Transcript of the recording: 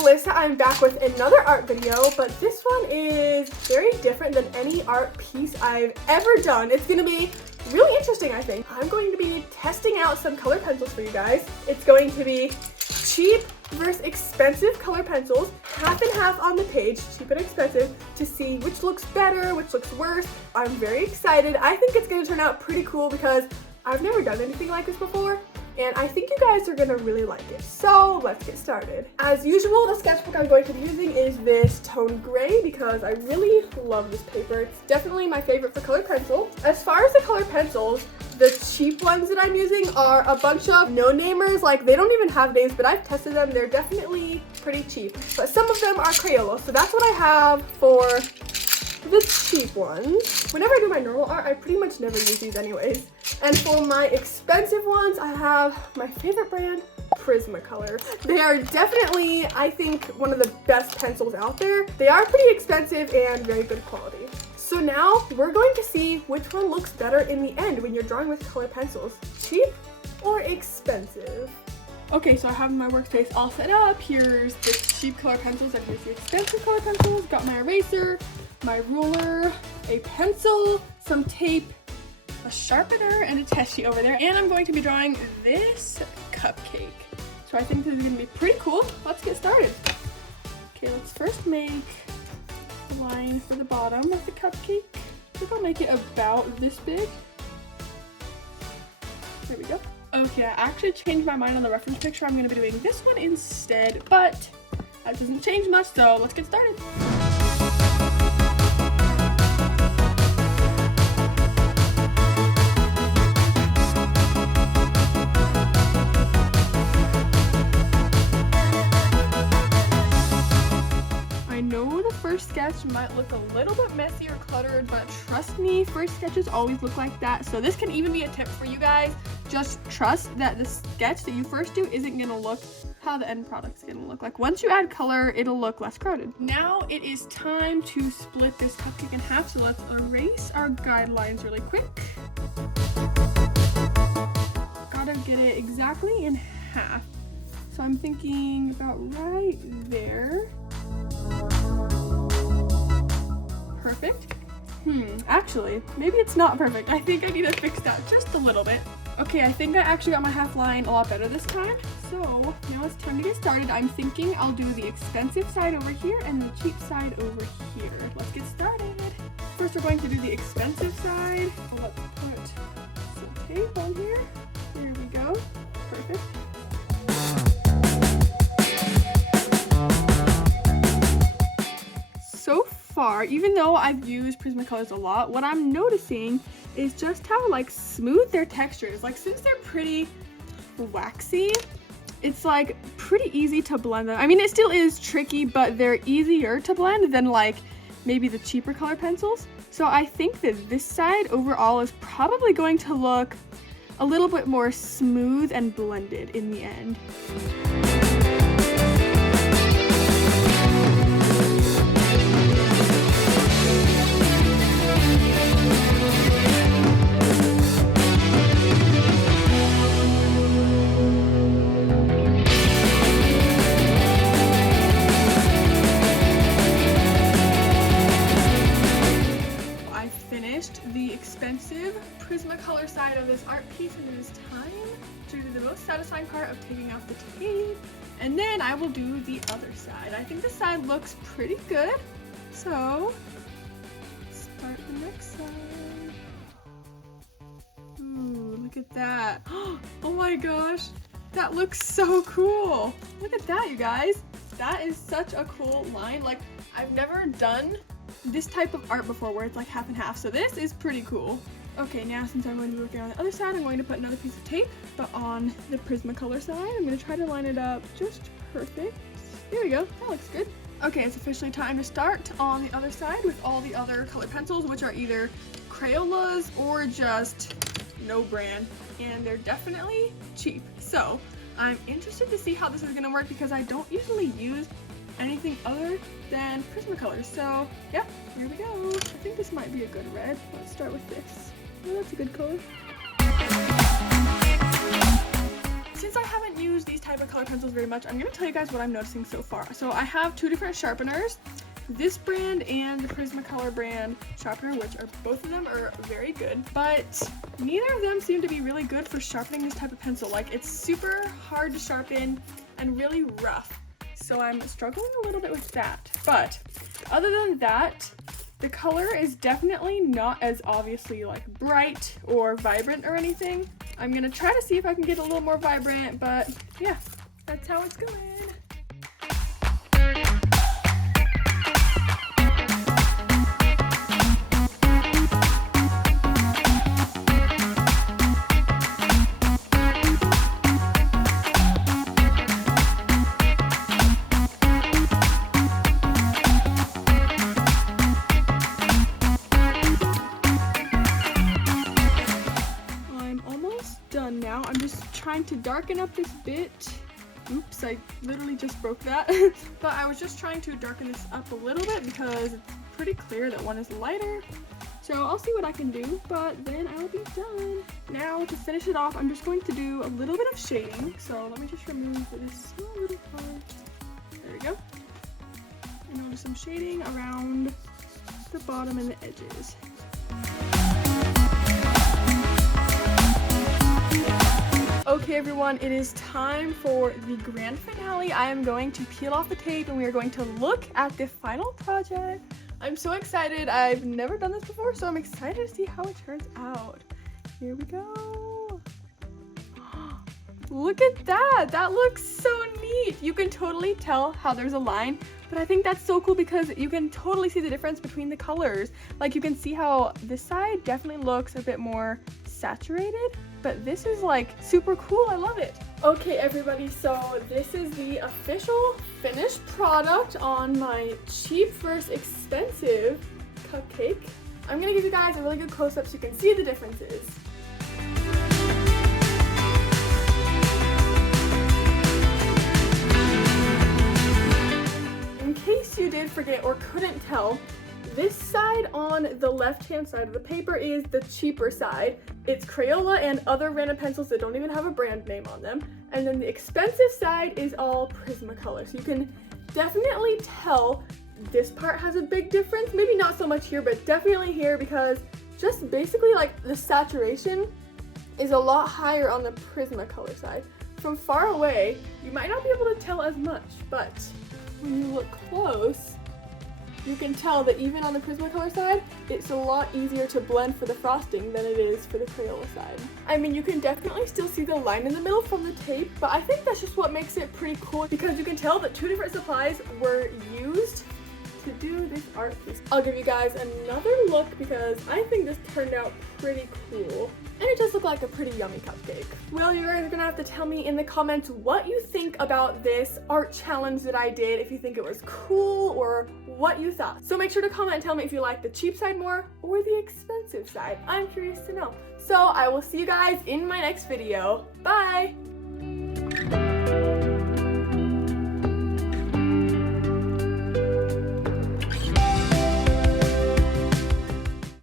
Alyssa. I'm back with another art video, but this one is very different than any art piece I've ever done. It's gonna be really interesting, I think. I'm going to be testing out some color pencils for you guys. It's going to be cheap versus expensive color pencils, half and half on the page, cheap and expensive, to see which looks better, which looks worse. I'm very excited. I think it's gonna turn out pretty cool because I've never done anything like this before, and I think you guys are gonna really like it. So let's get started. As usual, the sketchbook I'm going to be using is this tone gray because I really love this paper. It's definitely my favorite for color pencil. As far as the color pencils, the cheap ones that I'm using are a bunch of no-namers. Like, they don't even have names, but I've tested them. They're definitely pretty cheap. But some of them are Crayola, so that's what I have for the cheap ones. Whenever I do my normal art, I pretty much never use these anyways. And for my expensive ones, I have my favorite brand, Prismacolor. They are definitely, I think, one of the best pencils out there. They are pretty expensive and very good quality. So now we're going to see which one looks better in the end when you're drawing with color pencils, cheap or expensive. Okay, so I have my workspace all set up. Here's the cheap color pencils and here's the expensive color pencils. Got my eraser, my ruler, a pencil, some tape, a sharpener, and a test sheet over there. And I'm going to be drawing this cupcake. So I think this is gonna be pretty cool. Let's get started. Okay, let's first make a line for the bottom of the cupcake. I think I'll make it about this big. There we go. Okay, I actually changed my mind on the reference picture. I'm gonna be doing this one instead, but that doesn't change much, so let's get started. Sketch might look a little bit messy or cluttered, but trust me, first sketches always look like that. So this can even be a tip for you guys. Just trust that the sketch that you first do isn't gonna look how the end product's gonna look. Like, once you add color, it'll look less crowded. Now it is time to split this cupcake in half, so let's erase our guidelines really quick. Gotta get it exactly in half. So I'm thinking about right there. Perfect. Actually, maybe it's not perfect. I think I need to fix that just a little bit. Okay, I think I actually got my half line a lot better this time. So now it's time to get started. I'm thinking I'll do the expensive side over here and the cheap side over here. Let's get started. First, we're going to do the expensive side. So let's put some tape on here. There we go. Perfect. So far, even though I've used Prismacolors a lot, what I'm noticing is just how like smooth their texture is. Like, since they're pretty waxy, it's like pretty easy to blend them. I mean, it still is tricky, but they're easier to blend than like maybe the cheaper color pencils. So I think that this side overall is probably going to look a little bit more smooth and blended in the end. The expensive Prismacolor side of this art piece, and it is time to do the most satisfying part of taking off the tape, and then I will do the other side. I think this side looks pretty good, so let's start the next side. Ooh, look at that. Oh my gosh, that looks so cool. Look at that, you guys. That is such a cool line. Like, I've never done this type of art before where it's like half and half, so this is pretty cool. Okay, now since I'm going to be working on the other side, I'm going to put another piece of tape, but on the Prismacolor side, I'm going to try to line it up just perfect. There we go, that looks good. Okay, it's officially time to start on the other side with all the other colored pencils, which are either Crayolas or just no brand, and they're definitely cheap. So I'm interested to see how this is going to work because I don't usually use anything other than Prismacolor. So yeah, here we go. I think this might be a good red. Let's start with this. Oh, that's a good color. since I haven't used these type of color pencils very much, I'm going to tell you guys what I'm noticing so far. So I have two different sharpeners, this brand and the Prismacolor brand sharpener, which are both of them are very good, but neither of them seem to be really good for sharpening this type of pencil. Like, it's super hard to sharpen and really rough. So I'm struggling a little bit with that. But other than that, the color is definitely not as obviously like bright or vibrant or anything. I'm gonna try to see if I can get a little more vibrant, but yeah, that's how it's going. Done now. I'm just trying to darken up this bit. Oops, I literally just broke that. But I was just trying to darken this up a little bit because it's pretty clear that one is lighter. So I'll see what I can do, but then I will be done. Now to finish it off, I'm just going to do a little bit of shading. So let me just remove this small little part. There we go. And I'll do some shading around the bottom and the edges. Okay everyone, it is time for the grand finale. I am going to peel off the tape and we are going to look at the final project. I'm so excited. I've never done this before, so I'm excited to see how it turns out. Here we go. Look at that. That looks so neat. You can totally tell how there's a line, but I think that's so cool because you can totally see the difference between the colors. Like, you can see how this side definitely looks a bit more saturated, but this is like super cool. I love it. Okay everybody, so this is the official finished product on my cheap versus expensive cupcake. I'm gonna give you guys a really good close-up so you can see the differences. In case you did forget or couldn't tell, this side on the left-hand side of the paper is the cheaper side. It's Crayola and other random pencils that don't even have a brand name on them. And then the expensive side is all Prismacolor. So you can definitely tell this part has a big difference. Maybe not so much here, but definitely here, because just basically like the saturation is a lot higher on the Prismacolor side. From far away, you might not be able to tell as much, but when you look close, you can tell that even on the Prismacolor side, it's a lot easier to blend for the frosting than it is for the Crayola side. I mean, you can definitely still see the line in the middle from the tape, but I think that's just what makes it pretty cool, because you can tell that two different supplies were used to do this art piece. I'll give you guys another look because I think this turned out pretty cool. And it does look like a pretty yummy cupcake. Well, you guys are gonna have to tell me in the comments what you think about this art challenge that I did, if you think it was cool or what you thought. So make sure to comment and tell me if you like the cheap side more or the expensive side. I'm curious to know. So I will see you guys in my next video. Bye!